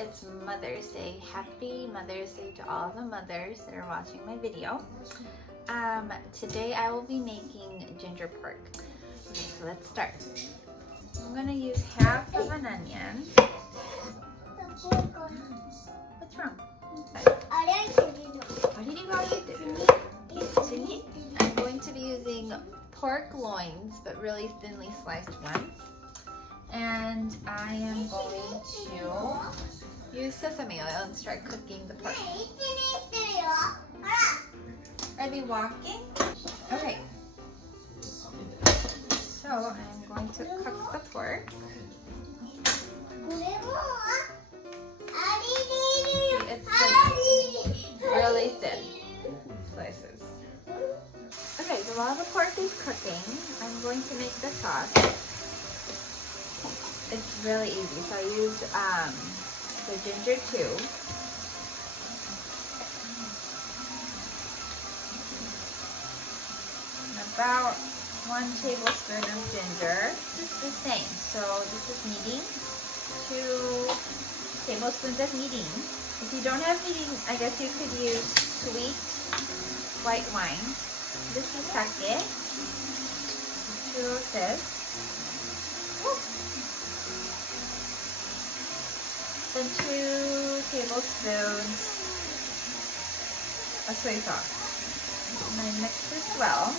it's Mother's Day. Happy Mother's Day to all the mothers that are watching my video. Today I will be making ginger pork. Okay, so let's start. I'm gonna use half of an onion. What's wrong? I'm going to be using pork loins, but really thinly sliced ones. And I am going to use sesame oil and start cooking the pork. Are they walking? Okay. So I'm going to cook the pork. It's like really thin slices. Okay, so while the pork is cooking, I'm going to make the sauce. It's really easy. So I used the ginger too. And about 1 tablespoon of ginger, just the same. So this is kneading, 2 tablespoons of kneading. If you don't have kneading, I guess you could use sweet white wine. This is sake, 2 of this. Then 2 tablespoons of soy sauce. And I mix this well.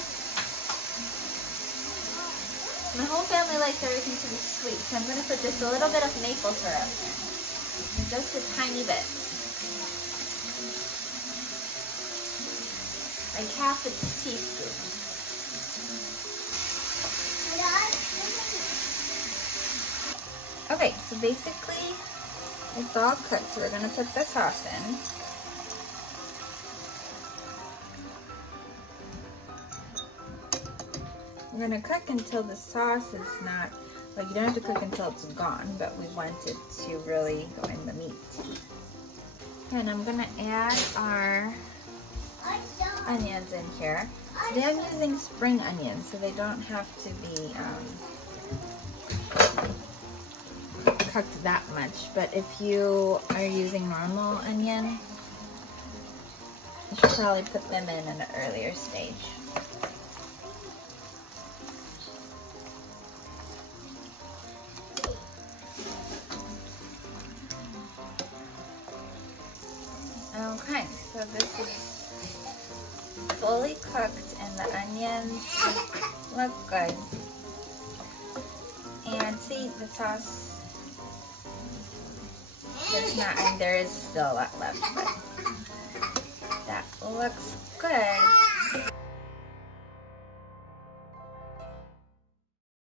My whole family likes everything to be sweet, so I'm going to put just a little bit of maple syrup. Just a tiny bit. Like half a teaspoon. Okay, so basically it's all cooked, so we're going to put the sauce in. We're going to cook until the sauce is not, like you don't have to cook until it's gone, but we want it to really go in the meat. And I'm going to add our onions in here. Today I'm using spring onions, so they don't have to be cooked that much, but if you are using normal onion, you should probably put them in an earlier stage. Okay, so this is fully cooked and the onions look good. And see, the sauce, there's not, and there is still a lot left, but that looks good.